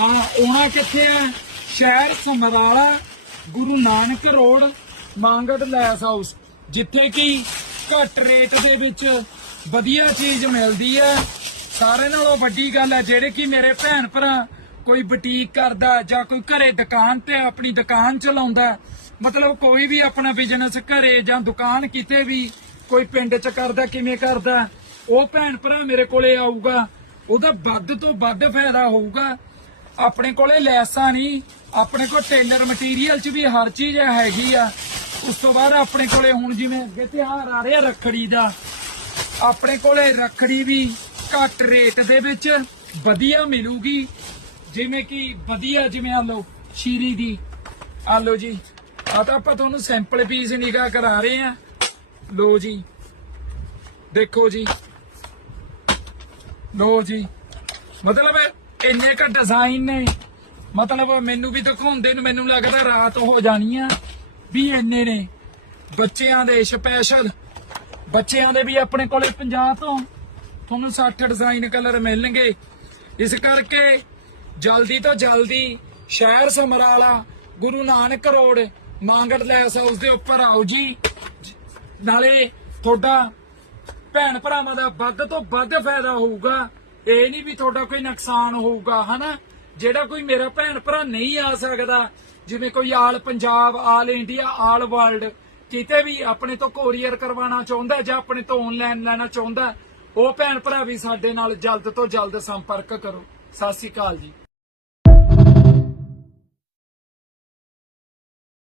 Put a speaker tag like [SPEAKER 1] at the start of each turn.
[SPEAKER 1] ਹਾਂ, ਆਉਣਾ ਕਿੱਥੇ ਹੈ ਸ਼ਹਿਰ Samrala, Guru Nanak road, Mangar lace house. ਜਿੱਥੇ ਕਿ ਘੱਟ ਰੇਟ ਦੇ ਵਿੱਚ ਵਧੀਆ ਚੀਜ਼ ਮਿਲਦੀ ਹੈ ਸਾਰੇ ਨਾਲੋਂ ਵੱਡੀ ਗੱਲ ਹੈ ਜਿਹੜੇ ਕਿ ਮੇਰੇ ਭੈਣ ਭਰਾ ਕੋਈ ਬੁਟੀਕ ਕਰਦਾ ਜਾਂ ਕੋਈ ਘਰੇ ਦੁਕਾਨ ਤੇ ਆਪਣੀ ਦੁਕਾਨ ਚਲਾਉਂਦਾ, ਮਤਲਬ ਕੋਈ ਵੀ ਆਪਣਾ ਬਿਜ਼ਨਸ ਘਰੇ ਜਾਂ ਦੁਕਾਨ ਕਿਤੇ ਵੀ ਕੋਈ ਪਿੰਡ ਚ ਕਰਦਾ, ਕਿਵੇਂ ਕਰਦਾ, ਉਹ ਭੈਣ ਭਰਾ ਮੇਰੇ ਕੋਲੇ ਆਊਗਾ। ਉਹਦਾ ਵੱਧ ਤੋਂ ਵੱਧ ਫਾਇਦਾ ਹੋਊਗਾ। ਆਪਣੇ ਕੋਲੇ ਲੈਸਾਂ ਨਹੀਂ ਆਪਣੇ ਕੋਲ ਟੇਲਰ ਮਟੀਰੀਅਲ ਚ ਵੀ ਹਰ ਚੀਜ਼ ਹੈਗੀ ਆ। ਉਸ ਤੋਂ ਬਾਅਦ ਆਪਣੇ ਕੋਲੇ ਹੁਣ ਜਿਵੇਂ ਅੱਗੇ ਤਿਉਹਾਰ ਆ ਰਿਹਾ ਰੱਖੜੀ ਦਾ, ਆਪਣੇ ਕੋਲੇ ਰੱਖੜੀ ਵੀ ਘੱਟ ਰੇਟ ਦੇ ਵਿੱਚ ਵਧੀਆ ਮਿਲੂਗੀ। ਜਿਵੇਂ ਕਿ ਵਧੀਆ ਜਿਵੇਂ ਆ ਲਓ, ਸ਼ੀਰੀ ਦੀ। ਆ ਲਓ ਜੀ ਆ ਤਾਂ ਆਪਾਂ ਤੁਹਾਨੂੰ ਸੈਂਪਲ ਪੀਸ ਨਿਗਾਹ ਕਰਾ ਰਹੇ ਆ। ਲੋ ਜੀ, ਦੇਖੋ ਜੀ। ਲੋ ਜੀ, ਮਤਲਬ ਇੰਨੇ ਕ ਡਿਜ਼ਾਈਨ ਨੇ। ਮਤਲਬ ਮੈਨੂੰ ਵੀ ਦਿਖਾਉਂਦੇ ਨੂੰ, ਮੈਨੂੰ ਲੱਗਦਾ ਰਾਤ ਹੋ ਜਾਣੀ ਆ ਵੀ ਇੰਨੇ ਨੇ। ਬੱਚਿਆਂ ਦੇ ਸਪੈਸ਼ਲ ਬੱਚਿਆਂ ਦੇ ਵੀ ਆਪਣੇ ਕੋਲੇ 50 ਤੋਂ ਤੁਹਾਨੂੰ 60 ਡਿਜ਼ਾਈਨ ਕਲਰ ਮਿਲਣਗੇ। ਇਸ ਕਰਕੇ ਜਲਦੀ ਤੋਂ ਜਲਦੀ ਸ਼ਹਿਰ Samrala, Guru Nanak road, Mangar lace house ਦੇ ਉੱਪਰ ਆਓ ਜੀ। ਨਾਲੇ ਤੁਹਾਡਾ ਭੈਣ ਭਰਾਵਾਂ ਦਾ ਵੱਧ ਤੋਂ ਵੱਧ ਫਾਇਦਾ ਹੋਊਗਾ। ਇਹ ਨਹੀਂ ਵੀ ਤੁਹਾਡਾ ਕੋਈ ਨੁਕਸਾਨ ਹੋਊਗਾ, ਹਨਾ? ਜਿਹੜਾ ਕੋਈ ਮੇਰਾ ਭੈਣ ਭਰਾ ਨਹੀਂ ਆ ਸਕਦਾ, ਜਿਵੇਂ ਕੋਈ all Punjab, all India, all world, ਕਿਤੇ ਵੀ ਆਪਣੇ ਤੋਂ ਕੋਰੀਅਰ ਕਰਵਾਉਣਾ ਚਾਹੁੰਦਾ ਜਾਂ ਆਪਣੇ ਤੋਂ ਆਨਲਾਈਨ ਲੈਣਾ ਚਾਹੁੰਦਾ, ਉਹ ਭੈਣ ਭਰਾ ਵੀ ਸਾਡੇ ਨਾਲ ਜਲਦ ਤੋਂ ਜਲਦ ਸੰਪਰਕ ਕਰੋ। ਸਤਿ ਸ਼੍ਰੀ ਅਕਾਲ ਜੀ।